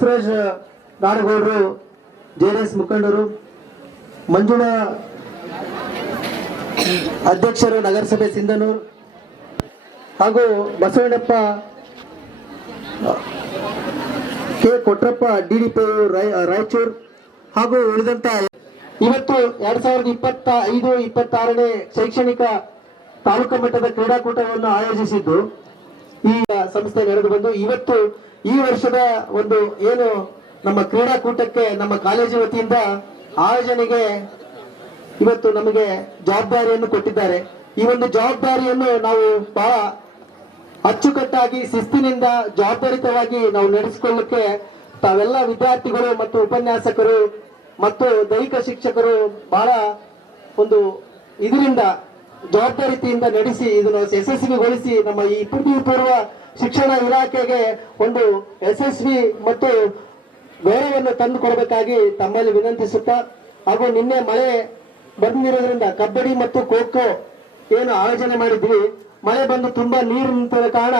ಬಸವರಾಜ ನಾಡಗೌಡರು, J D S ಮುಖಂಡರು, ಮಂಜುಳಾ ಅಧ್ಯಕ್ಷರು, ನಗರಸಭೆ ಸಿಂಧನೂರು ಹಾಗೂ ಬಸವಣ್ಣಪ್ಪ, ಕೆ ಕೊಟ್ರಪ್ಪ ಡಿಡಿಪಿ ರಾಯಚೂರು ಹಾಗೂ ಉಳಿದಂತ ಇವತ್ತು ಎರಡ್ ಸಾವಿರದ ಇಪ್ಪತ್ತ ಐದು, ಇಪ್ಪತ್ತಾರನೇ ಶೈಕ್ಷಣಿಕ ತಾಲೂಕು ಮಟ್ಟದ ಕ್ರೀಡಾಕೂಟವನ್ನು ಆಯೋಜಿಸಿದ್ದು ಈ ಸಂಸ್ಥೆ ನಡೆದು ಬಂದು ಇವತ್ತು ಈ ವರ್ಷದ ಒಂದು ಏನು ನಮ್ಮ ಕ್ರೀಡಾಕೂಟಕ್ಕೆ, ನಮ್ಮ ಕಾಲೇಜು ವತಿಯಿಂದ ಆಯೋಜನೆಗೆ ಇವತ್ತು ನಮಗೆ ಜವಾಬ್ದಾರಿಯನ್ನು ಕೊಟ್ಟಿದ್ದಾರೆ. ಈ ಒಂದು ಜವಾಬ್ದಾರಿಯನ್ನು ನಾವು ಬಹಳ ಅಚ್ಚುಕಟ್ಟಾಗಿ, ಶಿಸ್ತಿನಿಂದ, ಜವಾಬ್ದಾರಿತವಾಗಿ ನಾವು ನಡೆಸಿಕೊಳ್ಳಕ್ಕೆ ತಾವೆಲ್ಲ ವಿದ್ಯಾರ್ಥಿಗಳು ಮತ್ತು ಉಪನ್ಯಾಸಕರು ಮತ್ತು ದೈಹಿಕ ಶಿಕ್ಷಕರು ಬಹಳ ಒಂದು ಇದರಿಂದ, ಜವಾಬ್ದಾರಿತೆಯಿಂದ ನಡೆಸಿ, ಇದನ್ನು ಯಶಸ್ವಿಗೊಳಿಸಿ ನಮ್ಮ ಈ ಪೂರ್ವ ಶಿಕ್ಷಣ ಇಲಾಖೆಗೆ ಒಂದು ಯಶಸ್ವಿ ಮತ್ತು ಗೌರವವನ್ನು ತಂದು ಕೊಡಬೇಕಾಗಿ ತಮ್ಮಲ್ಲಿ ವಿನಂತಿಸುತ್ತಾ ಹಾಗೂ ನಿನ್ನೆ ಮಳೆ ಬಂದಿರೋದ್ರಿಂದ ಕಬಡ್ಡಿ ಮತ್ತು ಖೋ ಏನು ಆಯೋಜನೆ ಮಾಡಿದ್ವಿ. ಮಳೆ ಬಂದು ತುಂಬಾ ನೀರು ನಿಂತಿರೋ ಕಾರಣ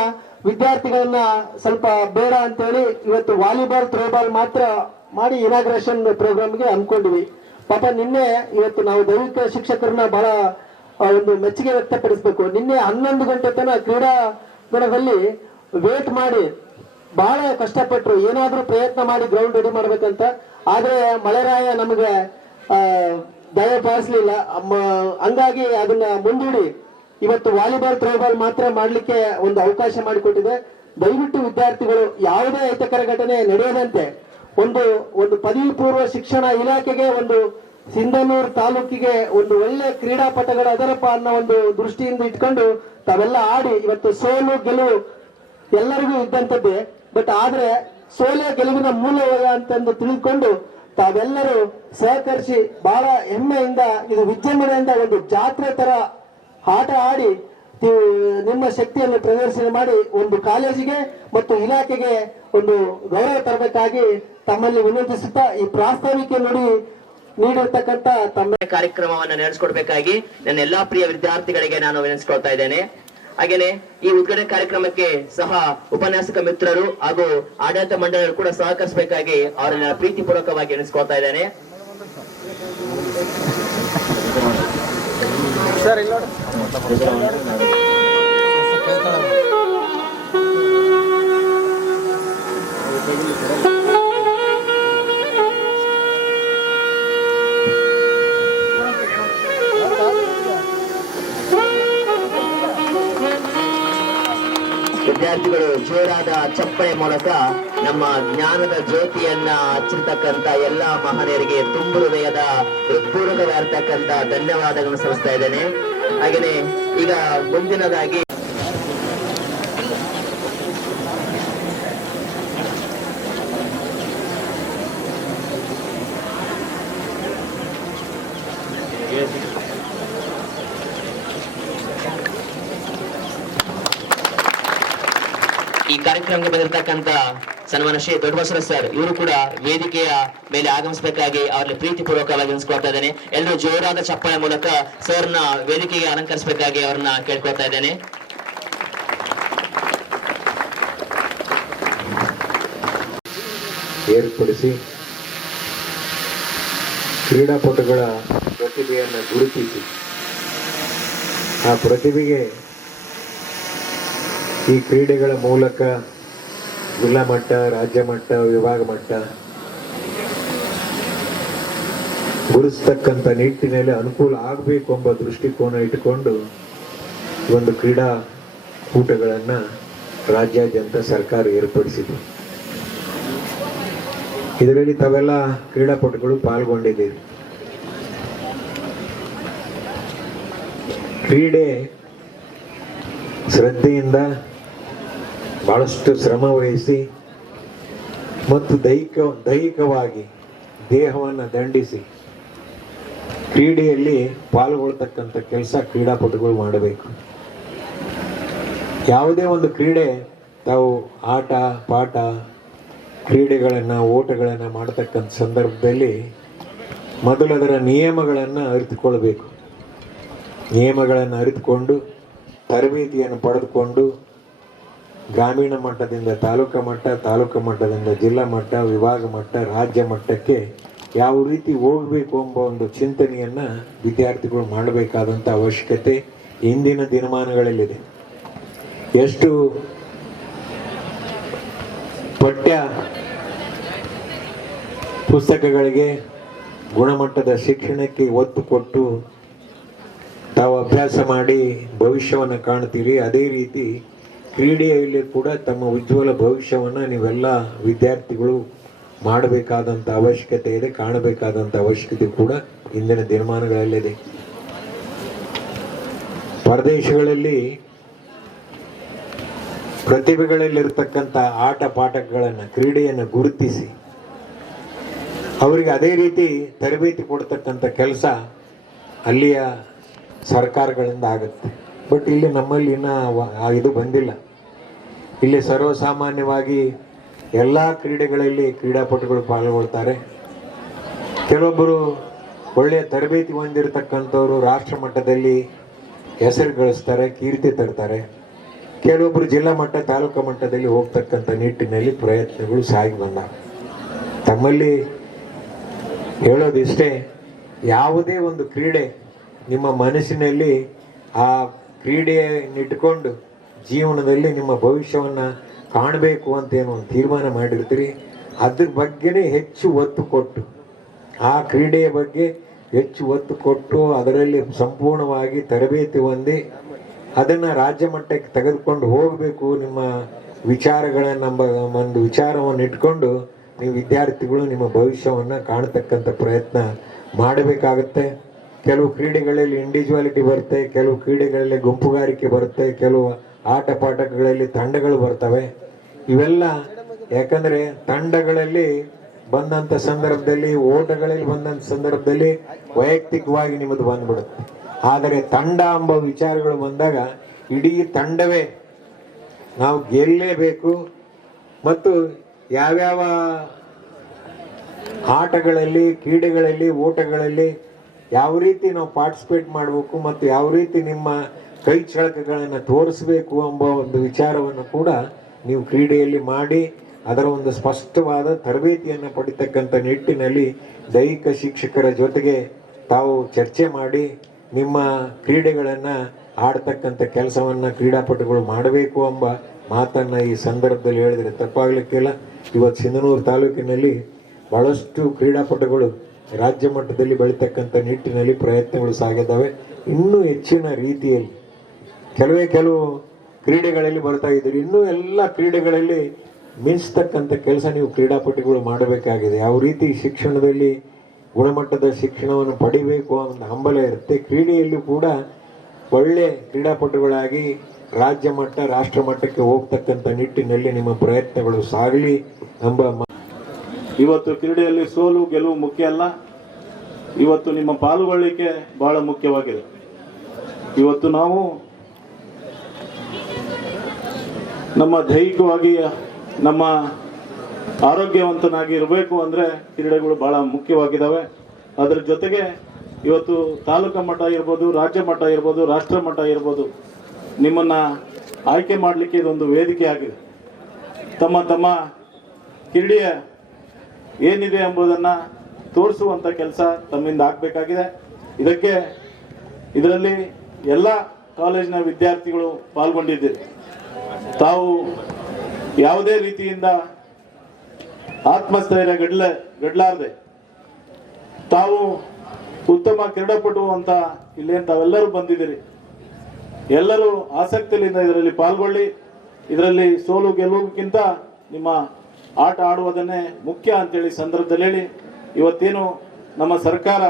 ವಿದ್ಯಾರ್ಥಿಗಳನ್ನ ಸ್ವಲ್ಪ ಬೇಡ ಅಂತೇಳಿ ಇವತ್ತು ವಾಲಿಬಾಲ್, ಥ್ರೋಬಾಲ್ ಮಾತ್ರ ಮಾಡಿ ಇನಾಗ್ರೇಷನ್ ಪ್ರೋಗ್ರಾಮ್ಗೆ ಅನ್ಕೊಂಡ್ವಿ ಪಾಪ ನಿನ್ನೆ ಇವತ್ತು ನಾವು ದೈಹಿಕ ಶಿಕ್ಷಕರನ್ನ ಬಹಳ ಒಂದು ಮೆಚ್ಚುಗೆ ವ್ಯಕ್ತಪಡಿಸಬೇಕು. ನಿನ್ನೆ ಹನ್ನೊಂದು ಗಂಟೆ ತನಕ ಕ್ರೀಡಾಂಗಣದಲ್ಲಿ ವೇಟ್ ಮಾಡಿ ಬಹಳ ಕಷ್ಟಪಟ್ಟರು ಏನಾದರೂ ಪ್ರಯತ್ನ ಮಾಡಿ ಗ್ರೌಂಡ್ ರೆಡಿ ಮಾಡ್ಬೇಕಂತ. ಆದರೆ ಮಳೆರಾಯ ನಮಗೆ ದಯ ಪಾಲಿಸಲಿಲ್ಲ. ಹಂಗಾಗಿ ಅದನ್ನ ಮುಂದೂಡಿ, ಇವತ್ತು ವಾಲಿಬಾಲ್ ಥ್ರೋಬಾಲ್ ಮಾತ್ರ ಮಾಡಲಿಕ್ಕೆ ಒಂದು ಅವಕಾಶ ಮಾಡಿಕೊಟ್ಟಿದೆ. ದಯವಿಟ್ಟು ವಿದ್ಯಾರ್ಥಿಗಳು, ಯಾವುದೇ ಅಹಿತಕರ ಘಟನೆ ನಡೆಯದಂತೆ, ಒಂದು ಒಂದು ಪದವಿ ಪೂರ್ವ ಶಿಕ್ಷಣ ಇಲಾಖೆಗೆ ಒಂದು ಸಿಂಧನೂರು ತಾಲೂಕಿಗೆ ಒಂದು ಒಳ್ಳೆ ಕ್ರೀಡಾಪಟುಗಳು ಅದರಪ್ಪ ಅನ್ನೋ ಒಂದು ದೃಷ್ಟಿಯಿಂದ ಇಟ್ಕೊಂಡು ತಾವೆಲ್ಲ ಆಡಿ ಇವತ್ತು ಸೋಲು, ಗೆಲುವು ಎಲ್ಲರಿಗೂ ಇದ್ದಂಥದ್ದೇ. ಬಟ್ ಆದ್ರೆ ಸೋಲೆ ಗೆಲುವಿನ ಮೂಲವಲ್ಲ ಅಂತಂದು ತಿಳಿದುಕೊಂಡು ತಾವೆಲ್ಲರೂ ಸಹಕರಿಸಿ ಬಹಳ ಹೆಮ್ಮೆಯಿಂದ, ಇದು ವಿಜೃಂಭಣೆಯಿಂದ ಒಂದು ಜಾತ್ರೆ ತರ ಆಟ ಆಡಿ ನಿಮ್ಮ ಶಕ್ತಿಯನ್ನು ಪ್ರದರ್ಶನ ಮಾಡಿ ಒಂದು ಕಾಲೇಜಿಗೆ ಮತ್ತು ಇಲಾಖೆಗೆ ಒಂದು ಗೌರವ ತರಬೇಕಾಗಿ ತಮ್ಮಲ್ಲಿ ವಿನಂತಿಸುತ್ತಾ ಈ ಪ್ರಾಸ್ತಾವಿಕೆ ನುಡಿ ನೀಡಿರ್ತಕ್ಕಂಥ ತಮ್ಮ ಕಾರ್ಯಕ್ರಮವನ್ನು ನಡೆಸಿಕೊಡ್ಬೇಕಾಗಿ ನನ್ನ ಎಲ್ಲಾ ಪ್ರಿಯ ವಿದ್ಯಾರ್ಥಿಗಳಿಗೆ ನಾನು ವಿನಂತಿಸ್ಕೊಳ್ತಾ ಇದ್ದೇನೆ. ಹಾಗೇನೆ ಈ ಉದ್ಘಾಟನೆ ಕಾರ್ಯಕ್ರಮಕ್ಕೆ ಸಹ ಉಪನ್ಯಾಸಕ ಮಿತ್ರರು ಹಾಗೂ ಆಡಳಿತ ಮಂಡಳಿಗಳು ಕೂಡ ಸಹಕರಿಸಬೇಕಾಗಿ ಅವರನ್ನ ಪ್ರೀತಿ ಪೂರ್ವಕವಾಗಿ ಎಣಿಸ್ಕೊಳ್ತಾ ಇದ್ದೇನೆ. ವಿದ್ಯಾರ್ಥಿಗಳು ಜೋರಾದ ಚಪ್ಪಳೆ ಮೂಲಕ ನಮ್ಮ ಜ್ಞಾನದ ಜ್ಯೋತಿಯನ್ನ ಹಚ್ಚಿರ್ತಕ್ಕಂತ ಎಲ್ಲಾ ಮಹನೀಯರಿಗೆ ತುಂಬು ಹೃದಯದ ಹೃತ್ಪೂರ್ವಕವಾಗಿರ್ತಕ್ಕಂತ ಧನ್ಯವಾದಗಳನ್ನು ಸಲ್ಲಿಸ್ತಾ ಇದ್ದೇನೆ. ಹಾಗೇನೆ ಈಗ ಮುಂದಿನದಾಗಿ ಈ ಕಾರ್ಯಕ್ರಮಕ್ಕೆ ಬಂದಿರತಕ್ಕಂತ ಸನ್ಮಾನ ಶ್ರೀ ದೊಡ್ಡಬಸರ ಸರ್, ಇವರು ಕೂಡ ವೇದಿಕೆಯ ಮೇಲೆ ಆಗಮಿಸಬೇಕಾಗಿ ಅವರಲ್ಲಿ ಪ್ರೀತಿ ಪೂರ್ವಕವಾಗಿ ಅನಿಸ್ಕೊಳ್ತಾ ಇದ್ದೇನೆ. ಎಲ್ಲರೂ ಜೋರಾದ ಚಪ್ಪಾಳೆ ಮೂಲಕ ಸರ್ನ ವೇದಿಕೆಗೆ ಅಲಂಕರಿಸಬೇಕಾಗಿ ಅವ್ರನ್ನ ಕೇಳ್ಕೊಳ್ತಾ ಇದ್ದೇನೆ. ಏರ್ಪಡಿಸಿ ಕ್ರೀಡಾಪಟುಗಳ ಪ್ರತಿಭೆಯನ್ನು ಗುರುತಿಸಿ. ಆ ಪ್ರತಿಭೆಗೆ ಈ ಕ್ರೀಡೆಗಳ ಮೂಲಕ ಜಿಲ್ಲಾ ಮಟ್ಟ, ರಾಜ್ಯ ಮಟ್ಟ, ವಿಭಾಗ ಮಟ್ಟ ಗುರುಸ್ತಕ್ಕಂಥ ನಿಟ್ಟಿನಲ್ಲಿ ಅನುಕೂಲ ಆಗಬೇಕು ಎಂಬ ದೃಷ್ಟಿಕೋನ ಇಟ್ಟುಕೊಂಡು ಒಂದು ಕ್ರೀಡಾ ಕೂಟಗಳನ್ನು ರಾಜ್ಯಾದ್ಯಂತ ಸರ್ಕಾರ ಏರ್ಪಡಿಸಿದೆ. ಇದರಲ್ಲಿ ತಾವೆಲ್ಲ ಕ್ರೀಡಾಪಟುಗಳು ಪಾಲ್ಗೊಂಡಿದ್ದೀರಿ. ಕ್ರೀಡೆ ಶ್ರದ್ಧೆಯಿಂದ ಬಹಳಷ್ಟು ಶ್ರಮ ವಹಿಸಿ ಮತ್ತು ದೈಹಿಕ, ದೈಹಿಕವಾಗಿ ದೇಹವನ್ನು ದಂಡಿಸಿ ಕ್ರೀಡೆಯಲ್ಲಿ ಪಾಲ್ಗೊಳ್ತಕ್ಕಂಥ ಕೆಲಸ ಕ್ರೀಡಾಪಟುಗಳು ಮಾಡಬೇಕು. ಯಾವುದೇ ಒಂದು ಕ್ರೀಡೆ, ತಾವು ಆಟ, ಪಾಠ, ಕ್ರೀಡೆಗಳನ್ನು, ಓಟಗಳನ್ನು ಮಾಡತಕ್ಕಂಥ ಸಂದರ್ಭದಲ್ಲಿ ಮೊದಲು ಅದರ ನಿಯಮಗಳನ್ನು ಅರಿತುಕೊಳ್ಬೇಕು. ನಿಯಮಗಳನ್ನು ಅರಿತುಕೊಂಡು ತರಬೇತಿಯನ್ನು ಪಡೆದುಕೊಂಡು ಗ್ರಾಮೀಣ ಮಟ್ಟದಿಂದ ತಾಲೂಕು ಮಟ್ಟ, ತಾಲೂಕು ಮಟ್ಟದಿಂದ ಜಿಲ್ಲಾ ಮಟ್ಟ, ವಿಭಾಗ ಮಟ್ಟ, ರಾಜ್ಯ ಮಟ್ಟಕ್ಕೆ ಯಾವ ರೀತಿ ಹೋಗಬೇಕು ಎಂಬ ಒಂದು ಚಿಂತನೆಯನ್ನು ವಿದ್ಯಾರ್ಥಿಗಳು ಮಾಡಬೇಕಾದಂಥ ಅವಶ್ಯಕತೆ ಇಂದಿನ ದಿನಮಾನಗಳಲ್ಲಿದೆ. ಎಷ್ಟು ಪಠ್ಯ ಪುಸ್ತಕಗಳಿಗೆ ಗುಣಮಟ್ಟದ ಶಿಕ್ಷಣಕ್ಕೆ ಒತ್ತು ಕೊಟ್ಟು ತಾವು ಅಭ್ಯಾಸ ಮಾಡಿ ಭವಿಷ್ಯವನ್ನು ಕಾಣ್ತೀರಿ ಅದೇ ರೀತಿ ಕ್ರೀಡೆಯಲ್ಲಿ ಕೂಡ ತಮ್ಮ ಉಜ್ವಲ ಭವಿಷ್ಯವನ್ನು ನೀವೆಲ್ಲ ವಿದ್ಯಾರ್ಥಿಗಳು ಮಾಡಬೇಕಾದಂಥ ಅವಶ್ಯಕತೆ ಇದೆ ಕಾಣಬೇಕಾದಂಥ ಅವಶ್ಯಕತೆ ಕೂಡ ಇಂದಿನ ದಿನಮಾನಗಳಲ್ಲಿದೆ. ಪರದೇಶಗಳಲ್ಲಿ ಪ್ರತಿಭೆಗಳಲ್ಲಿರ್ತಕ್ಕಂಥ ಆಟ ಪಾಠಗಳನ್ನು ಕ್ರೀಡೆಯನ್ನು ಗುರುತಿಸಿ, ಅವರಿಗೆ ಅದೇ ರೀತಿ ತರಬೇತಿ ಕೊಡ್ತಕ್ಕಂಥ ಕೆಲಸ ಅಲ್ಲಿಯ ಸರ್ಕಾರಗಳಿಂದ ಆಗುತ್ತೆ. ಬಟ್ ಇಲ್ಲಿ ನಮ್ಮಲ್ಲಿ ಇನ್ನೂ ಇದು ಬಂದಿಲ್ಲ. ಇಲ್ಲಿ ಸರ್ವಸಾಮಾನ್ಯವಾಗಿ ಎಲ್ಲ ಕ್ರೀಡೆಗಳಲ್ಲಿ ಕ್ರೀಡಾಪಟುಗಳು ಪಾಲ್ಗೊಳ್ತಾರೆ. ಕೆಲವೊಬ್ಬರು ಒಳ್ಳೆಯ ತರಬೇತಿ ಹೊಂದಿರತಕ್ಕಂಥವ್ರು ರಾಷ್ಟ್ರ ಮಟ್ಟದಲ್ಲಿ ಹೆಸರು ಗಳಿಸ್ತಾರೆ, ಕೀರ್ತಿ ತರ್ತಾರೆ. ಕೆಲವೊಬ್ಬರು ಜಿಲ್ಲಾ ಮಟ್ಟ, ತಾಲೂಕು ಮಟ್ಟದಲ್ಲಿ ಹೋಗ್ತಕ್ಕಂಥ ನಿಟ್ಟಿನಲ್ಲಿ ಪ್ರಯತ್ನಗಳು ಸಾಗಿ ಬಂದ. ತಮ್ಮಲ್ಲಿ ಹೇಳೋದಿಷ್ಟೇ, ಯಾವುದೇ ಒಂದು ಕ್ರೀಡೆ ನಿಮ್ಮ ಮನಸ್ಸಿನಲ್ಲಿ ಆ ಕ್ರೀಡೆಯನ್ನಿಟ್ಕೊಂಡು ಜೀವನದಲ್ಲಿ ನಿಮ್ಮ ಭವಿಷ್ಯವನ್ನು ಕಾಣಬೇಕು ಅಂತ ಏನೋ ಒಂದು ತೀರ್ಮಾನ ಮಾಡಿರ್ತೀರಿ. ಅದ್ರ ಬಗ್ಗೆನೇ ಹೆಚ್ಚು ಒತ್ತು ಕೊಟ್ಟು, ಆ ಕ್ರೀಡೆಯ ಬಗ್ಗೆ ಹೆಚ್ಚು ಒತ್ತು ಕೊಟ್ಟು ಅದರಲ್ಲಿ ಸಂಪೂರ್ಣವಾಗಿ ತರಬೇತಿ ಹೊಂದಿ ಅದನ್ನು ರಾಜ್ಯ ಮಟ್ಟಕ್ಕೆ ತೆಗೆದುಕೊಂಡು ಹೋಗಬೇಕು ನಿಮ್ಮ ವಿಚಾರಗಳನ್ನು ನಮ್ಮ ಒಂದು ವಿಚಾರವನ್ನು ಇಟ್ಕೊಂಡು ನೀವು ವಿದ್ಯಾರ್ಥಿಗಳು ನಿಮ್ಮ ಭವಿಷ್ಯವನ್ನು ಕಾಣತಕ್ಕಂಥ ಪ್ರಯತ್ನ ಮಾಡಬೇಕಾಗತ್ತೆ. ಕೆಲವು ಕ್ರೀಡೆಗಳಲ್ಲಿ ಇಂಡಿವಿಜುವಾಲಿಟಿ ಬರುತ್ತೆ, ಕೆಲವು ಕ್ರೀಡೆಗಳಲ್ಲಿ ಗುಂಪುಗಾರಿಕೆ ಬರುತ್ತೆ, ಕೆಲವು ಆಟ ಪಾಠಗಳಲ್ಲಿ ತಂಡಗಳು ಬರ್ತವೆ. ಇವೆಲ್ಲ ಯಾಕಂದ್ರೆ ತಂಡಗಳಲ್ಲಿ ಬಂದಂಥ ಸಂದರ್ಭದಲ್ಲಿ, ಓಟಗಳಲ್ಲಿ ಬಂದಂಥ ಸಂದರ್ಭದಲ್ಲಿ ವೈಯಕ್ತಿಕವಾಗಿ ನಿಮ್ಮದು ಬಂದ್ಬಿಡುತ್ತೆ. ಆದರೆ ತಂಡ ಎಂಬ ವಿಚಾರಗಳು ಬಂದಾಗ ಇಡೀ ತಂಡವೇ ನಾವು ಗೆಲ್ಲಲೇಬೇಕು. ಮತ್ತು ಯಾವ್ಯಾವ ಆಟಗಳಲ್ಲಿ, ಕ್ರೀಡೆಗಳಲ್ಲಿ, ಓಟಗಳಲ್ಲಿ ಯಾವ ರೀತಿ ನಾವು ಪಾರ್ಟಿಸಿಪೇಟ್ ಮಾಡಬೇಕು ಮತ್ತು ಯಾವ ರೀತಿ ನಿಮ್ಮ ಕೈ ಚಳಕಗಳನ್ನು ತೋರಿಸಬೇಕು ಎಂಬ ಒಂದು ವಿಚಾರವನ್ನು ಕೂಡ ನೀವು ಕ್ರೀಡೆಯಲ್ಲಿ ಮಾಡಿ, ಅದರ ಒಂದು ಸ್ಪಷ್ಟವಾದ ತರಬೇತಿಯನ್ನು ಪಡಿತಕ್ಕಂಥ ನಿಟ್ಟಿನಲ್ಲಿ ದೈಹಿಕ ಶಿಕ್ಷಕರ ಜೊತೆಗೆ ತಾವು ಚರ್ಚೆ ಮಾಡಿ, ನಿಮ್ಮ ಕ್ರೀಡೆಗಳನ್ನು ಆಡ್ತಕ್ಕಂಥ ಕೆಲಸವನ್ನು ಕ್ರೀಡಾಪಟುಗಳು ಮಾಡಬೇಕು ಎಂಬ ಮಾತನ್ನು ಈ ಸಂದರ್ಭದಲ್ಲಿ ಹೇಳಿದರೆ ತಪ್ಪಾಗಲಿಕ್ಕಿಲ್ಲ. ಇವತ್ತು ಸಿಂಧನೂರು ತಾಲೂಕಿನಲ್ಲಿ ಭಾಳಷ್ಟು ಕ್ರೀಡಾಪಟುಗಳು ರಾಜ್ಯ ಮಟ್ಟದಲ್ಲಿ ಬೆಳೀತಕ್ಕಂಥ ನಿಟ್ಟಿನಲ್ಲಿ ಪ್ರಯತ್ನಗಳು ಸಾಗಿದ್ದಾವೆ. ಇನ್ನೂ ಹೆಚ್ಚಿನ ರೀತಿಯಲ್ಲಿ ಕೆಲವೇ ಕೆಲವು ಕ್ರೀಡೆಗಳಲ್ಲಿ ಬರ್ತಾ ಇದ್ದೀರಿ. ಇನ್ನೂ ಎಲ್ಲ ಕ್ರೀಡೆಗಳಲ್ಲಿ ಮಿಂಚ್ತಕ್ಕಂಥ ಕೆಲಸ ನೀವು ಕ್ರೀಡಾಪಟುಗಳು ಮಾಡಬೇಕಾಗಿದೆ. ಯಾವ ರೀತಿ ಶಿಕ್ಷಣದಲ್ಲಿ ಗುಣಮಟ್ಟದ ಶಿಕ್ಷಣವನ್ನು ಪಡಿಬೇಕು ಅನ್ನೋ ಹಂಬಲ ಇರುತ್ತೆ. ಕ್ರೀಡೆಯಲ್ಲಿ ಕೂಡ ಒಳ್ಳೆ ಕ್ರೀಡಾಪಟುಗಳಾಗಿ ರಾಜ್ಯ ಮಟ್ಟ, ರಾಷ್ಟ್ರ ಮಟ್ಟಕ್ಕೆ ಹೋಗ್ತಕ್ಕಂಥ ನಿಟ್ಟಿನಲ್ಲಿ ನಿಮ್ಮ ಪ್ರಯತ್ನಗಳು ಸಾಗಲಿ ಎಂಬ ಇವತ್ತು ಕ್ರೀಡೆಯಲ್ಲಿ ಸೋಲು, ಗೆಲುವು ಮುಖ್ಯ ಅಲ್ಲ. ಇವತ್ತು ನಿಮ್ಮ ಪಾಲ್ಗೊಳ್ಳಿಕೆ ಬಹಳ ಮುಖ್ಯವಾಗಿದೆ. ಇವತ್ತು ನಾವು ನಮ್ಮ ದೈಹಿಕವಾಗಿ ನಮ್ಮ ಆರೋಗ್ಯವಂತನಾಗಿ ಇರಬೇಕು ಅಂದರೆ ಕ್ರೀಡೆಗಳು ಬಹಳ ಮುಖ್ಯವಾಗಿದ್ದಾವೆ ಅದರ ಜೊತೆಗೆ ಇವತ್ತು ತಾಲೂಕು ಮಟ್ಟ ಇರ್ಬೋದು ರಾಜ್ಯ ಮಟ್ಟ ಇರ್ಬೋದು ರಾಷ್ಟ್ರ ಮಟ್ಟ ಇರ್ಬೋದು ನಿಮ್ಮನ್ನ ಆಯ್ಕೆ ಮಾಡಲಿಕ್ಕೆ ಇದೊಂದು ವೇದಿಕೆ ಆಗಿದೆ. ತಮ್ಮ ತಮ್ಮ ಕ್ರೀಡೆಯ ಏನಿದೆ ಎಂಬುದನ್ನು ತೋರಿಸುವಂಥ ಕೆಲಸ ತಮ್ಮಿಂದ ಆಗಬೇಕಾಗಿದೆ. ಇದಕ್ಕೆ ಇದರಲ್ಲಿ ಎಲ್ಲ ಕಾಲೇಜಿನ ವಿದ್ಯಾರ್ಥಿಗಳು ಪಾಲ್ಗೊಂಡಿದ್ದೀರಿ. ತಾವು ಯಾವುದೇ ರೀತಿಯಿಂದ ಆತ್ಮಸ್ಥೈರ್ಯ ಗಡ್ಲ, ಗಡ್ಲಾರದೆ, ತಾವು ಉತ್ತಮ ಕ್ರೀಡಾಪಟು ಅಂತ ಇಲ್ಲೇನು ತಾವೆಲ್ಲರೂ ಬಂದಿದ್ದೀರಿ. ಎಲ್ಲರೂ ಆಸಕ್ತಿಯಿಂದ ಇದರಲ್ಲಿ ಪಾಲ್ಗೊಳ್ಳಿ. ಇದರಲ್ಲಿ ಸೋಲು ಗೆಲ್ಲುವುದಕ್ಕಿಂತ ನಿಮ್ಮ ಆಟ ಆಡುವುದನ್ನೇ ಮುಖ್ಯ ಅಂತೇಳಿ ಸಂದರ್ಭದಲ್ಲಿ ಹೇಳಿ. ಇವತ್ತೇನು ನಮ್ಮ ಸರ್ಕಾರ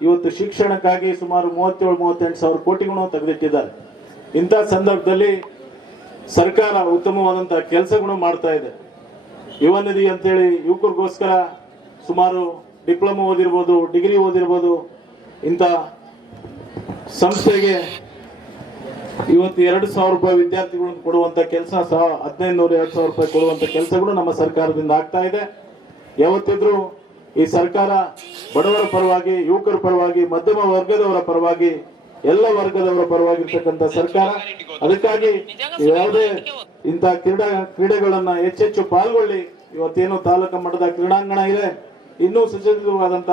ಇವತ್ತು ಶಿಕ್ಷಣಕ್ಕಾಗಿ ಸುಮಾರು ಮೂವತ್ತೇಳು, ಮೂವತ್ತೆಂಟು ಸಾವಿರ ಕೋಟಿಗಳು ತೆಗೆದಿಟ್ಟಿದ್ದಾರೆ. ಇಂಥ ಸಂದರ್ಭದಲ್ಲಿ ಸರ್ಕಾರ ಉತ್ತಮವಾದಂಥ ಕೆಲಸಗಳು ಮಾಡ್ತಾ ಇದೆ. ಯುವ ನಿಧಿ ಅಂತೇಳಿ ಯುವಕರಿಗೋಸ್ಕರ ಸುಮಾರು ಡಿಪ್ಲೊಮಾ ಓದಿರ್ಬೋದು, ಡಿಗ್ರಿ ಓದಿರ್ಬೋದು ಇಂಥ ಸಂಸ್ಥೆಗೆ ಇವತ್ತು ಎರಡು ಸಾವಿರ ರೂಪಾಯಿ ವಿದ್ಯಾರ್ಥಿಗಳನ್ನು ಕೊಡುವಂತ ಕೆಲಸ ಸಹ ಹದಿನೈದು ನೂರ ಎರಡು ಸಾವಿರ ರೂಪಾಯಿ ಕೊಡುವಂತ ಕೆಲಸಗಳು ನಮ್ಮ ಸರ್ಕಾರದಿಂದ ಆಗ್ತಾ ಇದೆ. ಯಾವತ್ತಿದ್ರೂ ಈ ಸರ್ಕಾರ ಬಡವರ ಪರವಾಗಿ, ಯುವಕರ ಪರವಾಗಿ, ಮಧ್ಯಮ ವರ್ಗದವರ ಪರವಾಗಿ, ಎಲ್ಲ ವರ್ಗದವರ ಪರವಾಗಿರ್ತಕ್ಕಂಥ ಸರ್ಕಾರ, ಅದಕ್ಕಾಗಿ ಯಾವುದೇ ಇಂತಹ ಕ್ರೀಡಾ ಕ್ರೀಡೆಗಳನ್ನ ಹೆಚ್ಚೆಚ್ಚು ಪಾಲ್ಗೊಳ್ಳಿ. ಇವತ್ತೇನು ತಾಲೂಕು ಮಟ್ಟದ ಕ್ರೀಡಾಂಗಣ ಇದೆ, ಇನ್ನೂ ಸುಸಜ್ಜಿತವಾದಂತ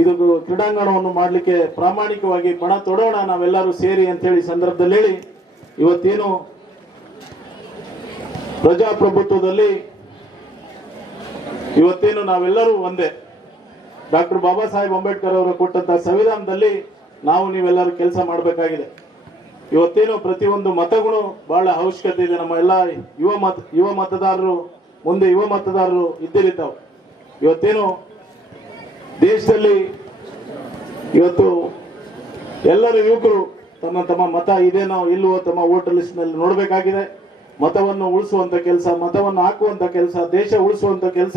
ಇದು ಕ್ರೀಡಾಂಗಣವನ್ನು ಮಾಡಲಿಕ್ಕೆ ಪ್ರಾಮಾಣಿಕವಾಗಿ ಪಣ ತೊಡೋಣ, ನಾವೆಲ್ಲರೂ ಸೇರಿ ಅಂತ ಹೇಳಿ ಸಂದರ್ಭದಲ್ಲಿ ಹೇಳಿ, ಇವತ್ತೇನು ಪ್ರಜಾಪ್ರಭುತ್ವದಲ್ಲಿ ಇವತ್ತೇನು ನಾವೆಲ್ಲರೂ ಒಂದೇ. ಡಾಕ್ಟರ್ ಬಾಬಾ ಸಾಹೇಬ್ ಅಂಬೇಡ್ಕರ್ ಅವರು ಕೊಟ್ಟಂತ ಸಂವಿಧಾನದಲ್ಲಿ ನಾವು ನೀವೆಲ್ಲರೂ ಕೆಲಸ ಮಾಡಬೇಕಾಗಿದೆ. ಇವತ್ತೇನು ಪ್ರತಿಯೊಂದು ಮತಗಳು ಬಹಳ ಅವಶ್ಯಕತೆ ಇದೆ. ನಮ್ಮ ಎಲ್ಲ ಯುವ ಮತ, ಯುವ ಮತದಾರರು ಮುಂದೆ ಯುವ ಮತದಾರರು ಇದ್ದಿರ್ತಾವ್ ಇವತ್ತೇನು ದೇಶದಲ್ಲಿ ಇವತ್ತು ಎಲ್ಲರ ಯುವಕರು ತಮ್ಮ ತಮ್ಮ ಮತ ಇದೇನೋ ಇಲ್ಲವೋ ತಮ್ಮ ವೋಟರ್ ಲಿಸ್ಟ್ನಲ್ಲಿ ನೋಡಬೇಕಾಗಿದೆ. ಮತವನ್ನು ಉಳಿಸುವಂತ ಕೆಲಸ, ಮತವನ್ನು ಹಾಕುವಂತ ಕೆಲಸ, ದೇಶ ಉಳಿಸುವಂತ ಕೆಲಸ,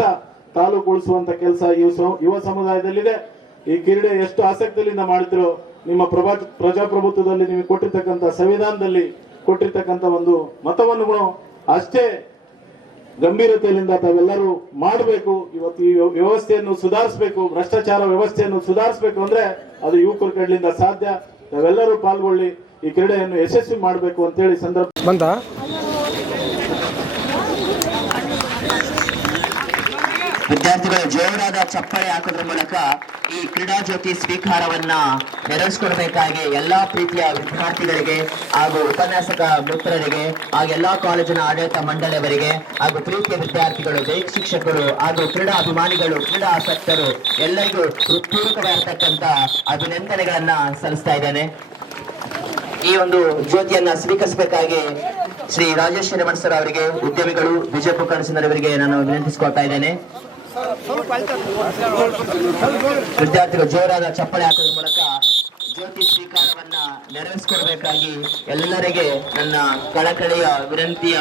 ತಾಲೂಕು ಉಳಿಸುವಂತ ಕೆಲಸ ಯುವ ಸಮುದಾಯದಲ್ಲಿದೆ. ಈ ಕ್ರೀಡೆ ಎಷ್ಟು ಆಸಕ್ತಿಯಿಂದ ಮಾಡಿದ್ರು ನಿಮ್ಮ ಪ್ರಭಾ, ಪ್ರಜಾಪ್ರಭುತ್ವದಲ್ಲಿ ನೀವು ಕೊಟ್ಟಿರ್ತಕ್ಕಂಥ ಸಂವಿಧಾನದಲ್ಲಿ ಕೊಟ್ಟಿರ್ತಕ್ಕಂಥ ಒಂದು ಮತವನ್ನು ಅಷ್ಟೇ ಗಂಭೀರತೆಯಿಂದ ತಾವೆಲ್ಲರೂ ಮಾಡಬೇಕು. ಇವತ್ತು ಈ ವ್ಯವಸ್ಥೆಯನ್ನು ಸುಧಾರಿಸಬೇಕು. ಭ್ರಷ್ಟಾಚಾರ ವ್ಯವಸ್ಥೆಯನ್ನು ಸುಧಾರಿಸಬೇಕು ಅಂದ್ರೆ ಅದು ಯುವಕರ ಕಡೆಯಿಂದ ಸಾಧ್ಯ. ತಾವೆಲ್ಲರೂ ಪಾಲ್ಗೊಳ್ಳಿ. ಈ ಕ್ರೀಡೆಯನ್ನು ಯಶಸ್ವಿ ಮಾಡಬೇಕು ಅಂತೇಳಿ ಸಂದರ್ಭ ಬಂತಾ ವಿದ್ಯಾರ್ಥಿಗಳು ಜೋರಾದ ಚಪ್ಪಳೆ ಹಾಕೋದ್ರ ಮೂಲಕ ಈ ಕ್ರೀಡಾ ಜ್ಯೋತಿ ಸ್ವೀಕಾರವನ್ನ ನೆರವೇರಿಸ್ಕೊಡ್ಬೇಕಾಗಿ ಎಲ್ಲಾ ಪ್ರೀತಿಯ ವಿದ್ಯಾರ್ಥಿಗಳಿಗೆ ಹಾಗೂ ಉಪನ್ಯಾಸಕ ಮಿತ್ರರಿಗೆ ಹಾಗೂ ಎಲ್ಲಾ ಕಾಲೇಜಿನ ಆಡಳಿತ ಮಂಡಳಿಯವರಿಗೆ ಹಾಗೂ ಪ್ರೀತಿಯ ವಿದ್ಯಾರ್ಥಿಗಳು ದೈಹಿಕ ಶಿಕ್ಷಕರು ಹಾಗೂ ಕ್ರೀಡಾ ಅಭಿಮಾನಿಗಳು, ಕ್ರೀಡಾ ಆಸಕ್ತರು ಎಲ್ಲರಿಗೂ ಹೃತ್ಪೂರ್ವಕವಾಗಿರ್ತಕ್ಕಂತ ಅಭಿನಂದನೆಗಳನ್ನ ಸಲ್ಲಿಸ್ತಾ ಇದ್ದೇನೆ. ಈ ಒಂದು ಜ್ಯೋತಿಯನ್ನ ಸ್ವೀಕರಿಸಬೇಕಾಗಿ ಶ್ರೀ ರಾಜೇಶ್ ಮಣಸರ್ ಸರ್ ಅವರಿಗೆ, ಉದ್ಯಮಿಗಳು ವಿಜಯಪುರ ಕನಸಿನವರಿಗೆ ನಾನು ವಿನಂತಿಸಿಕೊಳ್ತಾ ಇದ್ದೇನೆ. ವಿದ್ಯಾರ್ಥಿಗಳು ಜೋರಾದ ಚಪ್ಪಳೆ ಹಾಕೋದ್ರ ಮೂಲಕ ಜ್ಯೋತಿ ಸ್ವೀಕಾರವನ್ನ ನೆರವೇರಿಸಿಕೊಡ್ಬೇಕಾಗಿ ಎಲ್ಲರಿಗೆ ನನ್ನ ಕಳಕಳಿಯ ವಿನಂತಿಯ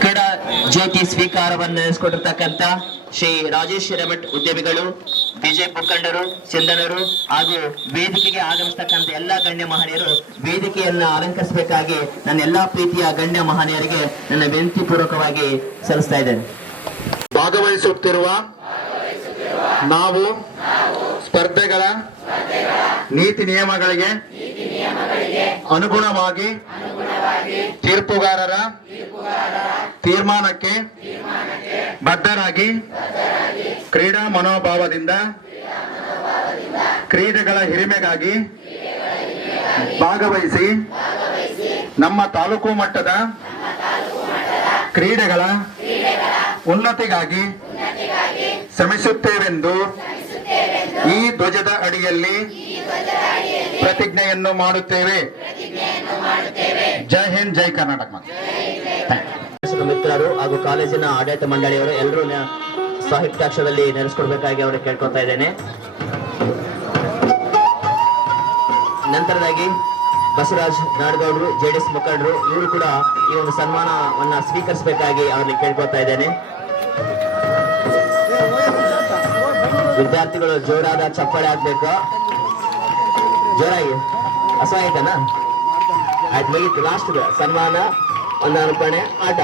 ಕ್ರೀಡಾ ಜ್ಯೋತಿ ಸ್ವೀಕಾರವನ್ನು ನೆನೆಸಿಕೊಂಡಿರ್ತಕ್ಕಂಥ ಶ್ರೀ ರಾಜೇಶ್ ರಮಠ್ ಉದ್ಯಮಿಗಳು, ಬಿಜೆಪಿ ಮುಖಂಡರು ಚಂದನರು ಹಾಗೂ ವೇದಿಕೆಗೆ ಆಗಮಿಸ್ತಕ್ಕಂಥ ಎಲ್ಲಾ ಗಣ್ಯ ಮಹನೀಯರು ವೇದಿಕೆಯನ್ನ ಅಲಂಕರಿಸಬೇಕಾಗಿ ನನ್ನ ಎಲ್ಲಾ ಪ್ರೀತಿಯ ಗಣ್ಯ ಮಹನೀಯರಿಗೆ ನನ್ನ ವಿನಂತಿ ಪೂರ್ವಕವಾಗಿ ಸಲ್ಲಿಸ್ತಾ ಇದ್ದೇನೆ. ಭಾಗವಹಿಸುತ್ತಿರುವ ನಾವು ಸ್ಪರ್ಧೆಗಳ ನೀತಿ ನಿಯಮಗಳಿಗೆ ಅನುಗುಣವಾಗಿ ತೀರ್ಪುಗಾರರ ತೀರ್ಮಾನಕ್ಕೆ ಬದ್ಧರಾಗಿ ಕ್ರೀಡಾ ಮನೋಭಾವದಿಂದ ಕ್ರೀಡೆಗಳ ಹಿರಿಮೆಗಾಗಿ ಭಾಗವಹಿಸಿ ನಮ್ಮ ತಾಲೂಕು ಮಟ್ಟದ ಕ್ರೀಡೆಗಳ ಉನ್ನತಿಗಾಗಿ ಶ್ರಮಿಸುತ್ತೇವೆಂದು ಈ ಧ್ವಜದ ಅಡಿಯಲ್ಲಿ ಪ್ರತಿಜ್ಞೆಯನ್ನು ಮಾಡುತ್ತೇವೆ. ಜೈ ಹಿಂದ್, ಜೈ ಕರ್ನಾಟಕ ಮಿತ್ರರು ಹಾಗೂ ಕಾಲೇಜಿನ ಆಡಳಿತ ಮಂಡಳಿಯವರು ಎಲ್ಲರೂ ಸಾಹಿತ್ಯಾಕ್ಷದಲ್ಲಿ ನೆನೆಸ್ಕೊಡ್ಬೇಕಾಗಿ ಅವರು ಕೇಳ್ಕೊತಾ ಇದ್ದೇನೆ. ನಂತರದಾಗಿ ಬಸವರಾಜ್ ನಾಡಗೌಡರು ಜೆಡಿಎಸ್ ಮುಖಂಡರು, ಇವರು ಕೂಡ ಈ ಒಂದು ಸನ್ಮಾನವನ್ನ ಸ್ವೀಕರಿಸಬೇಕಾಗಿ ಅವರಲ್ಲಿ ಕೇಳ್ಕೊತಾ ಇದ್ದೇನೆ. ವಿದ್ಯಾರ್ಥಿಗಳು ಜೋರಾದ ಚಪ್ಪಾಳೆ ಆಗ್ಬೇಕು ಜೋರಾಗಿ. ಅಸಹಾಯಕನ ಆಯ್ತು ಮುಗೀತು. ಲಾಸ್ಟ್ ಸನ್ಮಾನ ಒಂದು ಅರ್ಪಣೆ ಆಟ.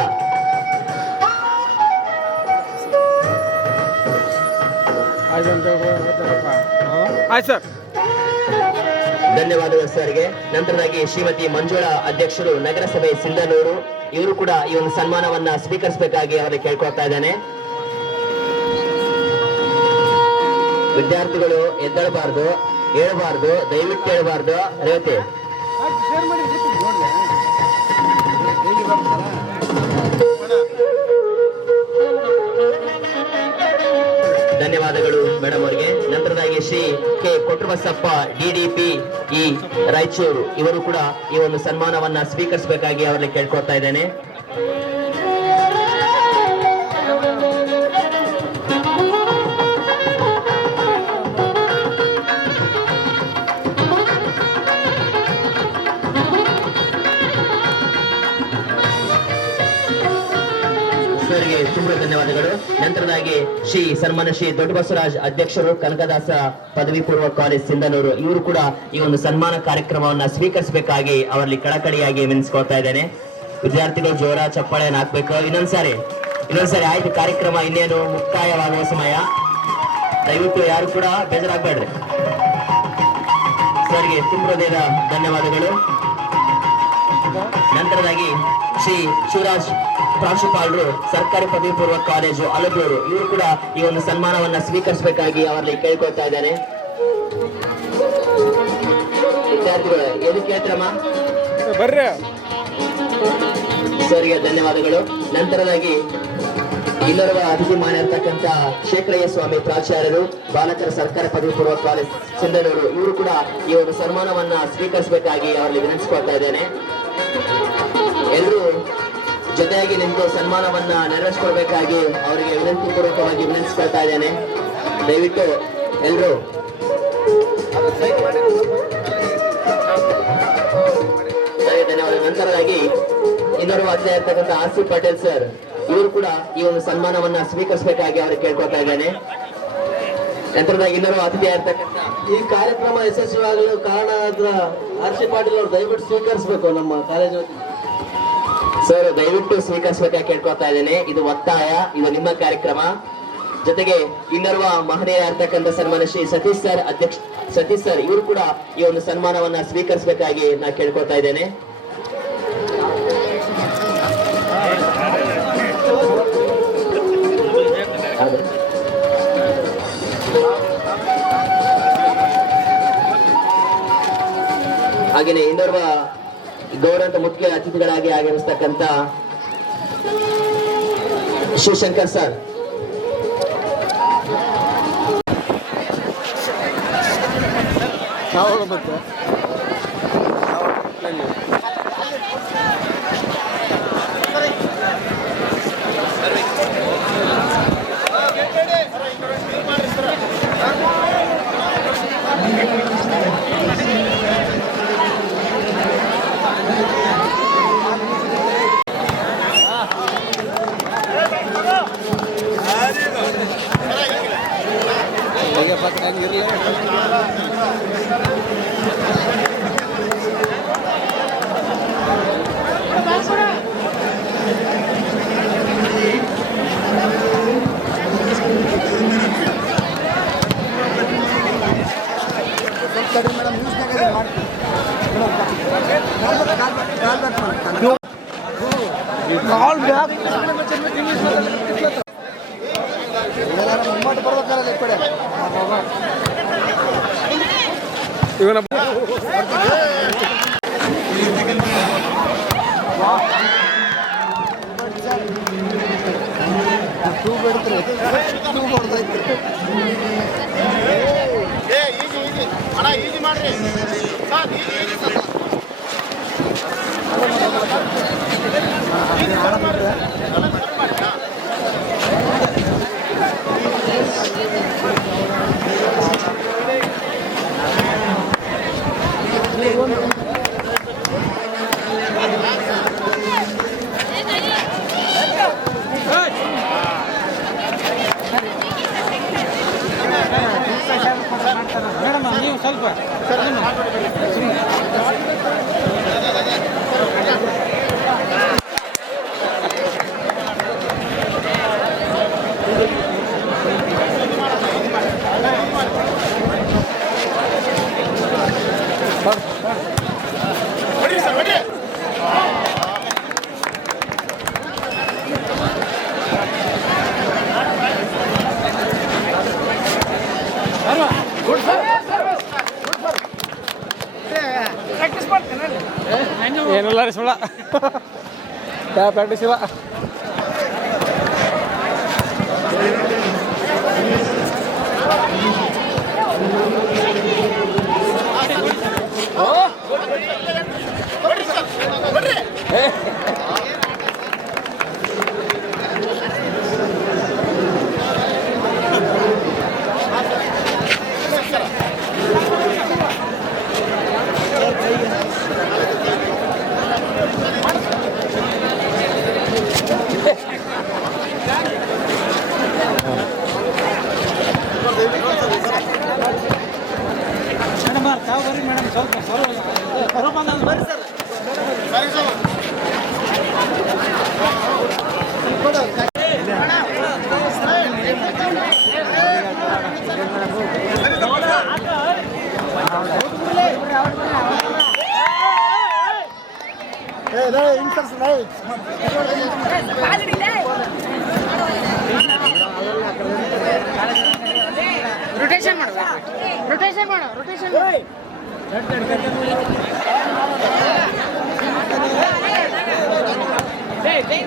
ಧನ್ಯವಾದಗಳು ಸರ್ಗೆ ನಂತರದಾಗಿ ಶ್ರೀಮತಿ ಮಂಜುಳಾ ಅಧ್ಯಕ್ಷರು ನಗರಸಭೆ ಸಿಂಧನೂರು. ಇವರು ಕೂಡ ಈ ಒಂದು ಸನ್ಮಾನವನ್ನ ಸ್ವೀಕರಿಸಬೇಕಾಗಿ ಅವರಿಗೆ ಕೇಳ್ಕೊಳ್ತಾ ಇದ್ದೇನೆ. ವಿದ್ಯಾರ್ಥಿಗಳು ಎದ್ದಳಬಾರ್ದು, ಹೇಳಬಾರ್ದು, ದಯವಿಟ್ಟು ಹೇಳಬಾರ್ದು. ರೇವತಿ. ಧನ್ಯವಾದಗಳು ಮೇಡಮ್ ಅವರಿಗೆ. ನಂತರದಾಗಿ ಶ್ರೀ ಕೆ ಕೊಟ್ರಬಸಪ್ಪ ಡಿಡಿಪಿ ಈ ರಾಯಚೂರು. ಇವರು ಕೂಡ ಈ ಒಂದು ಸನ್ಮಾನವನ್ನ ಸ್ವೀಕರಿಸಬೇಕಾಗಿ ಅವರಲ್ಲಿ ಕೇಳ್ಕೊಳ್ತಾ ಇದ್ದೇನೆ. ನಂತರದಾಗಿ ಶ್ರೀ ಸನ್ಮಾನ ಶ್ರೀ ದೊಡ್ಡ ಬಸವರಾಜ್ ಅಧ್ಯಕ್ಷರು ಕನಕದಾಸ ಪದವಿ ಪೂರ್ವ ಕಾಲೇಜ್ ಸಿಂಧನೂರು, ಇವರು ಕೂಡ ಈ ಒಂದು ಸನ್ಮಾನ ಕಾರ್ಯಕ್ರಮವನ್ನ ಸ್ವೀಕರಿಸಬೇಕಾಗಿ ಅವರಲ್ಲಿ ಕಳಕಳಿಯಾಗಿ ವಿನಿಸ್ಕೊಳ್ತಾ ಇದ್ದೇನೆ. ವಿದ್ಯಾರ್ಥಿಗಳು ಜೋರ ಚಪ್ಪಾಳೆ ಹಾಕ್ಬೇಕು. ಇನ್ನೊಂದ್ಸಾರಿ ಇನ್ನೊಂದ್ಸಾರಿ ಆಯ್ತು ಕಾರ್ಯಕ್ರಮ, ಇನ್ನೇನು ಮುಕ್ತಾಯವಾಗುವ ಸಮಯ. ದಯವಿಟ್ಟು ಯಾರು ಕೂಡ ಬೇಜಾರಾಗಬೇಡ್ರಿ. ಸರ್ಗೆ ತುಂಬ ಧನ್ಯವಾದಗಳು. ನಂತರದಾಗಿ ಶ್ರೀ ಶಿವರಾಜ್ ಪ್ರಾಂಶುಪಾಲರು ಸರ್ಕಾರಿ ಪದವಿ ಪೂರ್ವ ಕಾಲೇಜು ಅಲಗೂರು ಇವರು ಕೂಡ ಈ ಒಂದು ಸನ್ಮಾನವನ್ನ ಸ್ವೀಕರಿಸಬೇಕಾಗಿ ಅವರಲ್ಲಿ ಕೇಳ್ಕೊಳ್ತಾ ಇದ್ದಾರೆ. ವಿದ್ಯಾರ್ಥಿಗಳು ಎದು ಕೇಳ್ತಾರಮ್ಮ ಬರ್ರಿ. ಸರ್ಗೆ ಧನ್ಯವಾದಗಳು. ನಂತರದಾಗಿ ಇಲ್ಲರುವ ಅತಿಥಿ ಮಾಡಿರ್ತಕ್ಕಂಥ ಶೇಖರಯ್ಯ ಸ್ವಾಮಿ ಪ್ರಾಚಾರ್ಯರು ಬಾಲಕರ ಸರ್ಕಾರ ಪದವಿ ಪೂರ್ವ ಕಾಲೇಜ್ ಸಿಂಧನೂರು ಇವರು ಕೂಡ ಈ ಒಂದು ಸನ್ಮಾನವನ್ನ ಸ್ವೀಕರಿಸಬೇಕಾಗಿ ಅವರಲ್ಲಿ ವಿನಂತಿಸ್ಕೊಳ್ತಾ ಇದ್ದೇನೆ. ಎಲ್ಲರೂ ಜೊತೆಯಾಗಿ ನಿಂತು ಸನ್ಮಾನವನ್ನ ನೆರವೇರಿಸಿಕೊಳ್ಬೇಕಾಗಿ ಅವರಿಗೆ ವಿನಂತಿ ಪೂರ್ವಕವಾಗಿ ವಿನಂತಿಸ್ಕೊಳ್ತಾ ಇದ್ದೇನೆ. ದಯವಿಟ್ಟು ಎಲ್ಲರೂ ನಂತರವಾಗಿ ಇನ್ನೋರ್ವ ಅತಿಥಿ ಇರ್ತಕ್ಕಂಥ ಆರ್ ಸಿ ಪಟೇಲ್ ಸರ್, ಇವರು ಕೂಡ ಈ ಒಂದು ಸನ್ಮಾನವನ್ನ ಸ್ವೀಕರಿಸಬೇಕಾಗಿ ಅವ್ರಿಗೆ ಕೇಳ್ಕೊತಾ ಇದ್ದೇನೆ. ನಂತರದಾಗ ಅತಿಥಿ ಇರ್ತಕ್ಕಂಥ ಈ ಕಾರ್ಯಕ್ರಮ ಯಶಸ್ವಿಯಾಗಲು ಕಾರಣ ಆರ್ ಸಿ ಪಾಟೀಲ್ ಅವರು ದಯವಿಟ್ಟು ಸ್ವೀಕರಿಸಬೇಕು ನಮ್ಮ ಕಾಲೇಜು ಸರ್, ದಯವಿಟ್ಟು ಸ್ವೀಕರಿಸಬೇಕಾಗಿ ಕೇಳ್ಕೊತಾ ಇದ್ದೇನೆ. ಇದು ಒತ್ತಾಯ, ಇದು ನಿಮ್ಮ ಕಾರ್ಯಕ್ರಮ. ಜೊತೆಗೆ ಇನ್ನರ್ವ ಮಹನೀಯ ಇರ್ತಕ್ಕಂಥ ಸನ್ಮಾನ ಶ್ರೀ ಸತೀಶ್ ಸರ್ ಅಧ್ಯಕ್ಷ, ಸತೀಶ್ ಸರ್, ಇವರು ಕೂಡ ಈ ಒಂದು ಸನ್ಮಾನವನ್ನ ಸ್ವೀಕರಿಸಬೇಕಾಗಿ ನಾ ಕೇಳ್ಕೊತಾ ಇದ್ದೇನೆ. ಹಾಗೇನೆ ಇನ್ನೋರ್ವ ಗೌರವಂತ ಮುಖ್ಯ ಅತಿಥಿಗಳಾಗಿ ಆಗಮಿಸ್ತಕ್ಕಂಥ ಶಿವಶಂಕರ್ ಸರ್. ಮತ್ತೆ. ಇವನ ಮೇಡಮ್ ನೀವು ಸ್ವಲ್ಪ ಯಾವ ಪ್ರಾಕ್ಟೀಸ್ ಇಲ್ಲ ರೊಟೇಷನ್ ಮಾಡು ರೊಟೇಷನ್ ಮಾಡು ರೊಟೇಷನ್ ಟಿ